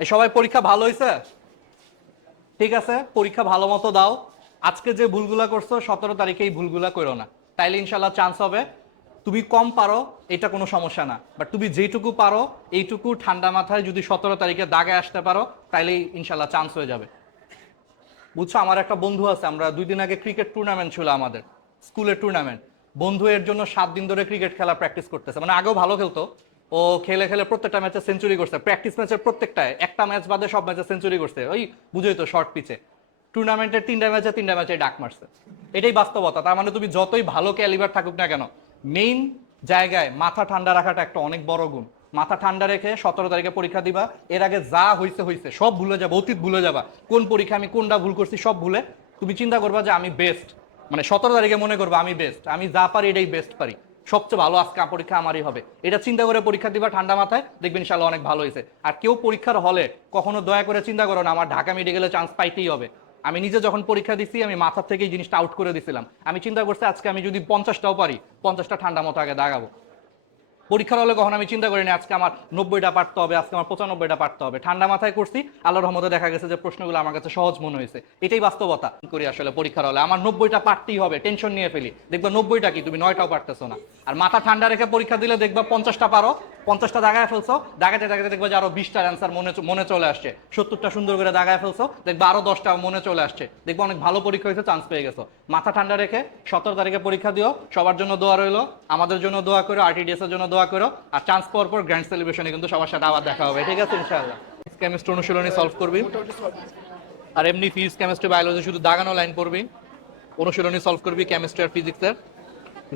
এই সবাই পরীক্ষা ভালো হয়েছে? ঠিক আছে, পরীক্ষা ভালো মতো দাও। আজকে যে ভুলগুলা করছো 17 তারিখে এই ভুলগুলা করো না, তাইলে ইনশাল্লাহ চান্স হবে। তুমি কম পারো এটা কোনো সমস্যা না, বাট তুমি যেটুকু পারো এইটুকু ঠান্ডা মাথায় যদি 17 তারিখে দাগে আসতে পারো তাইলেই ইনশাল্লাহ চান্স হয়ে যাবে। বুঝছো, আমার একটা বন্ধু আছে, আমরা 2 দিন আগে ক্রিকেট টুর্নামেন্ট ছিল আমাদের স্কুলের টুর্নামেন্ট। বন্ধু এর জন্য 7 দিন ধরে ক্রিকেট খেলা প্র্যাকটিস করতেছে, মানে আগেও ভালো খেলতো। ও খেলে খেলে প্রত্যেকটা ম্যাচে সেঞ্চুরি করছে, প্র্যাকটিস ম্যাচের প্রত্যেকটায়, একটা ম্যাচ বাদে সব ম্যাচে সেঞ্চুরি করছে, ওই বুঝোই তো শর্ট পিচে। টুর্নামেন্টের 3টা ম্যাচে ডাক মারছে। এটাই বাস্তবতা। তার মানে তুমি যতই ভালো ক্যালিবার থাকুক না কেন, মেইন জায়গায় মাথা ঠান্ডা রাখাটা একটা অনেক বড় গুণ। মাথা ঠান্ডা রেখে 17 তারিখে পরীক্ষা দিবা। এর আগে যা হইছে হইছে সব ভুলে যাবা, অতীত ভুলে যাবা। কোন পরীক্ষা আমি কোনটা ভুল করছি সব ভুলে তুমি চিন্তা করবা যে আমি বেস্ট, মানে 17 তারিখে মনে করবা আমি বেস্ট, আমি যা পারি এটাই বেস্ট পারি, সবচেয়ে ভালো আজকে পরীক্ষা আমারই হবে, এটা চিন্তা করে পরীক্ষা দিবা ঠান্ডা মাথায়, দেখবেন ইনশাআল্লাহ অনেক ভালো হয়েছে। আর কেউ পরীক্ষার হলে কখনো দয়া করে চিন্তা করো না আমার ঢাকা মেডিকেলে চান্স পাইতেই হবে। আমি নিজে যখন পরীক্ষা দিচ্ছি আমি মাথার থেকে এই জিনিসটা আউট করে দিছিলাম। আমি চিন্তা করছি আজকে আমি যদি 50টাও পারি, 50টা ঠান্ডা মতো আগে দাগাবো। পরীক্ষার হলে কখন আমি চিন্তা করিনি আজকে আমার 90টা পারতে হবে, আজকে আমার 95টা পারতে হবে। ঠান্ডা মাথায় করছি, আল্লাহর রহমতে দেখা গেছে যে প্রশ্নগুলো আমার কাছে সহজ মনে হয়েছে। এটাই বাস্তবতা করি আসলে। পরীক্ষার হলে আমার 90টা পারতেই হবে, টেনশন নিয়ে ফেলি, দেখবা 90টা কি তুমি 9টাও পারতেছো না। আর মাথা ঠান্ডা রেখে পরীক্ষা দিলে দেখবা 50টা পারো, 50টা দাগায় ফেলছো, দাগাতে দাগাতে দেখবা যে আরো 20টার অ্যান্সার মনে চলে আসছে, 70টা সুন্দর করে দাগায় ফেলছো, দেখবা আরো 10টা মনে চলে আসছে, দেখবা অনেক ভালো পরীক্ষা হয়েছে, চান্স পেয়ে গেছো। মাথা ঠান্ডা রেখে 17 তারিখে পরীক্ষা দিও। সবার জন্য দোয়া রইলো, আমাদের জন্য দোয়া করো, আরটিডিএস এর জন্য দোয়া করো। আর চান্স পাওয়ার পর গ্র্যান্ড সেলিব্রেশনে কিন্তু সবার সাথে আবার দেখা হবে, ঠিক আছে ইনশাআল্লাহ। কেমিস্ট্রি অনুশীলনী সলভ করবি, আর এমনি ফিজিক্স কেমিস্ট্রি বায়োলজি শুধু দাগানো লাইন পড়বি, অনুশীলনী সলভ করবি কেমিস্ট্রি আর ফিজিক্সের।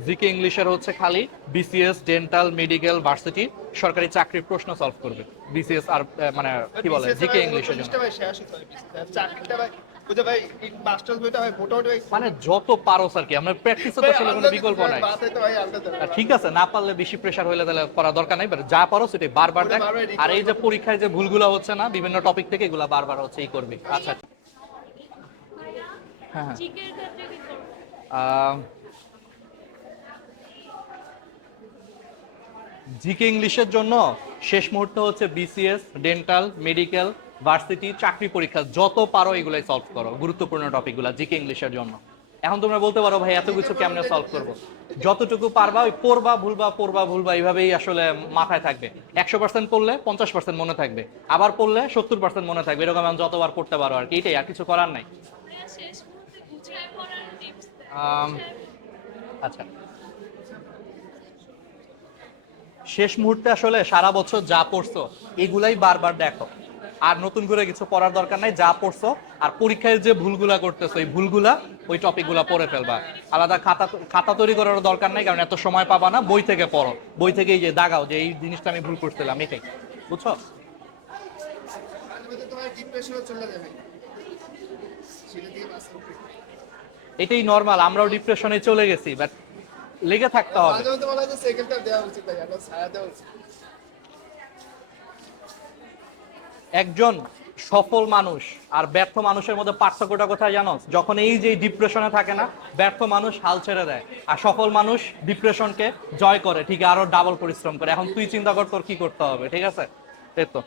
জিকে ইংলিশের হচ্ছে খালি বিসিএস, ডেন্টাল, মেডিকেল, ভার্সিটি, সরকারি চাকরির প্রশ্ন সলভ করবে। বিসিএস আর মানে কি বলে জিকে ইংলিশের জন্য মানে যত পারো আর কি, আমরা প্র্যাকটিসে তো আসলে কোনো বিকল্প নাই। ঠিক আছে, না পারলে বেশি প্রেসার হইলে তাহলে করা দরকার নাই, যা পারো সেটাই বারবার দেখ। আর এই যে পরীক্ষায় যে ভুলগুলো হচ্ছে না বিভিন্ন টপিক থেকে, এগুলা বারবার হচ্ছে এই করবি। আচ্ছা হ্যাঁ হ্যাঁ, জিকে ইংলিশের জন্য শেষ মুহূর্তে হচ্ছে বিসিএস, ডেন্টাল, মেডিকেল, ভার্সিটি, চাকরি পরীক্ষা যত পারো এগুলাই সলভ করো, গুরুত্বপূর্ণ টপিকগুলো জিকে ইংলিশের জন্য। এখন তোমরা বলতে পারো ভাই এত কিছু কেমনে সলভ করবো, যতটুকু পারবা ওই পড়বা ভুলবা পড়বা ভুলবা এইভাবেই আসলে মাথায় থাকবে। 100% পড়লে 50% মনে থাকবে, আবার পড়লে 70% মনে থাকবে, এরকম আমি যতবার পড়তে পারো আর কি, এটাই, আর কিছু করার নাই। আচ্ছা, শেষ মুহূর্তে আসলে সারা বছর যা পড়ছো এগুলাই বারবার দেখো, আর নতুন করে কিছু পড়ার দরকার নাই, যা পড়ছো। আর পরীক্ষায় যে ভুলগুলা করতেছো এই ভুলগুলা ওই টপিকগুলা পড়ে ফেলবা। আলাদা খাতা খাতা তৈরি করার দরকার নাই, কারণ এত সময় পাবা না, বই থেকে পড়ো, বই থেকে এই যে দাগাও যে এই জিনিসটা আমি ভুল করছিলাম, এটাই। বুঝছো, এটাই নর্মাল, আমরাও ডিপ্রেশনে চলে গেছি, বাট লেগে থাকতে হবে। একজন সফল মানুষ আর ব্যর্থ মানুষের মধ্যে পার্থক্যটা কোথায় জানো? যখন এই যে ডিপ্রেশনে থাকে না, ব্যর্থ মানুষ হাল ছেড়ে দেয়, আর সফল মানুষ ডিপ্রেশনকে জয় করে, ঠিক আরো ডাবল পরিশ্রম করে। এখন তুই চিন্তা কর তোর কি করতে হবে, ঠিক আছে? এই তো।